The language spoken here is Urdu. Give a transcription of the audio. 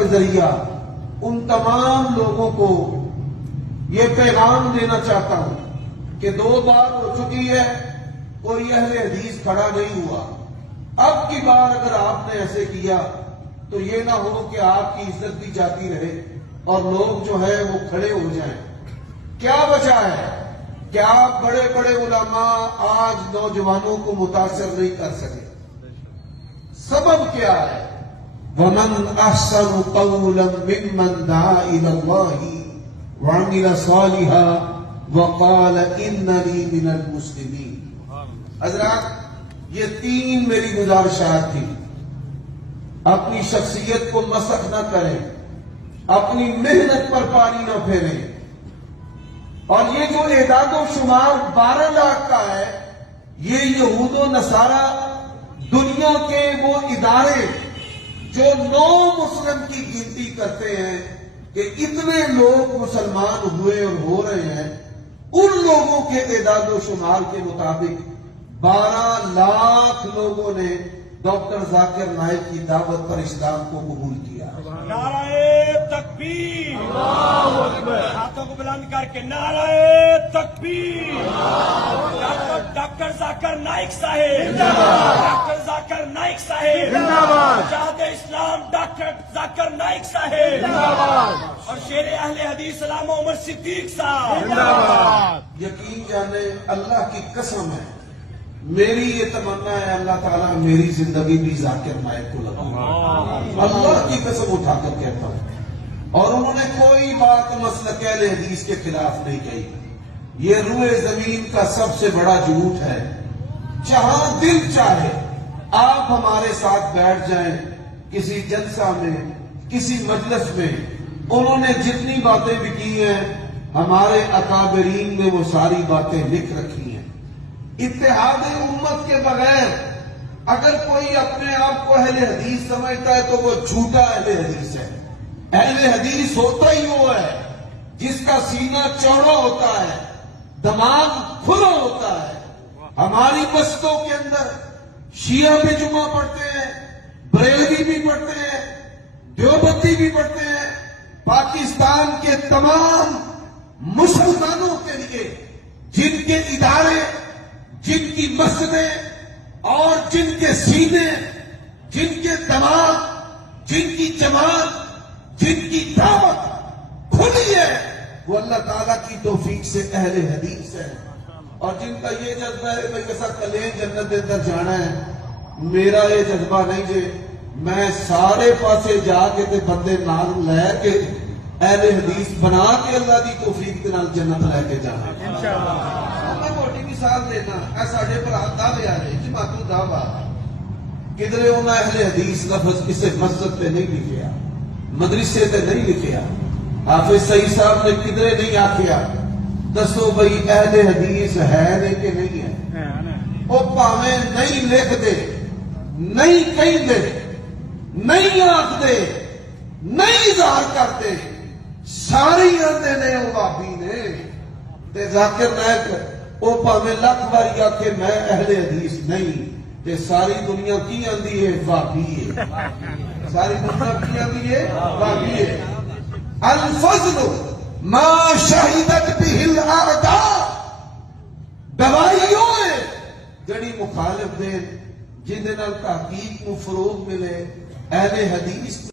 کے ذریعہ ان تمام لوگوں کو یہ پیغام دینا چاہتا ہوں کہ 2 بار ہو چکی ہے، کوئی اہل حدیث کھڑا نہیں ہوا. اب کی بار اگر آپ نے ایسے کیا تو یہ نہ ہو کہ آپ کی عزت بھی جاتی رہے اور لوگ جو ہے وہ کھڑے ہو جائیں. کیا وجہ ہے؟ کیا بڑے بڑے علماء آج نوجوانوں کو متاثر نہیں کر سکے؟ سبب کیا ہے؟ وَمَنْ أَحْسَنُ قَوْلًا مِّمَّنْ دَعَا إِلَى اللَّهِ وَعَمِلَ صَالِحًا وَقَالَ إِنَّنِي مِنَ الْمُسْلِمِينَ. حضرات، یہ 3 میری گزارشات تھی. اپنی شخصیت کو مسخ نہ کریں، اپنی محنت پر پانی نہ پھیریں. اور یہ جو اعداد و شمار 12 لاکھ کا ہے، یہ یہود و نصارہ دنیا کے وہ ادارے جو 9 مسلم کی گنتی کرتے ہیں کہ اتنے لوگ مسلمان ہوئے اور ہو رہے ہیں، ان لوگوں کے اعداد و شمار کے مطابق 12 لاکھ لوگوں نے ڈاکٹر ذاکر نائک کی دعوت پر اسلام کو قبول کیا. نعرہ تکبیر، اللہ اکبر. ہاتھوں کو بلند کر کے نعرہ تکبیر. ڈاکٹر ذاکر نائک صاحب، ڈاکٹر ذاکر نائک صاحب، مجاہد اسلام ڈاکٹر ذاکر نائک صاحب، اور شیر اہل حدیث علامہ عمر صدیق صاحب. یقین جانے اللہ کی قسم ہے، میری یہ تمنا ہے اللہ تعالیٰ میری زندگی بھی ذاکر نائک کو لگا. اللہ کی قسم اٹھا کر کہتا ہوں. اور انہوں نے کوئی بات مسلک اہل حدیث کے خلاف نہیں کہی. یہ روئے زمین کا سب سے بڑا جھوٹ ہے. جہاں دل چاہے آپ ہمارے ساتھ بیٹھ جائیں، کسی جلسہ میں، کسی مجلس میں. انہوں نے جتنی باتیں بھی کی ہیں ہمارے اکابرین نے وہ ساری باتیں لکھ رکھی ہیں. اتحاد امت کے بغیر اگر کوئی اپنے آپ کو اہل حدیث سمجھتا ہے تو وہ جھوٹا اہل حدیث ہے. اہل حدیث ہوتا ہی وہ ہے جس کا سینہ چوڑا ہوتا ہے، دماغ کھلا ہوتا ہے. ہماری بستوں کے اندر شیعہ بھی جمعہ پڑھتے ہیں، بریلوی بھی پڑھتے ہیں، دیوبندی بھی پڑھتے ہیں. پاکستان کے تمام مسلمانوں کے لیے جن کے ادارے، جن کی مسجدیں اور جن کے سینے، جن کے دماغ، جن کی جماعت، جن کی دعوت کھلی ہے، وہ اللہ تعالیٰ کی توفیق سے اہل حدیث ہے. اور جن کا یہ جذبہ ہے کہ کسا کلیں جنت اندر جانا ہے، میرا یہ جذبہ نہیں جے میں سارے پاسے جا کے تے بندے نال لے کے اہل حدیث بنا کے اللہ دی توفیق کے نال جنت لے کے جانا. میں موٹی مثال دینا، اے ساڈے بھرا دعوے آ رہے جماعتوں دعویٰ کدھر انہاں اہل حدیث لفظ کسے مسجد پہ نہیں لکھیا، مدرسے تے نہیں لکھیا. حافظ سعید صاحب نے کدھر نہیں آکھیا دسو بھئی اہل حدیث ہے نہیں کہ نہیں ہے. وہ پاویں نہیں لکھ دے، نہیں کہیں دے، نہیں آکھ دے، نہیں اظہار کرتے، ساری آندے نے وہابی نے تے ذاکر نائک وہ پاویں لکھ باری آکھے میں اہل حدیث نہیں تے ساری دنیا کی آندی ہے وہابی ہے. ساری دنیا کی آندی ہے وہابی ہے. الفضل ما شہدت به الاعداء، گواہیوں ہے جڑی مخالف دے جن دے نال تحقیق کو فروغ ملے. اہل حدیث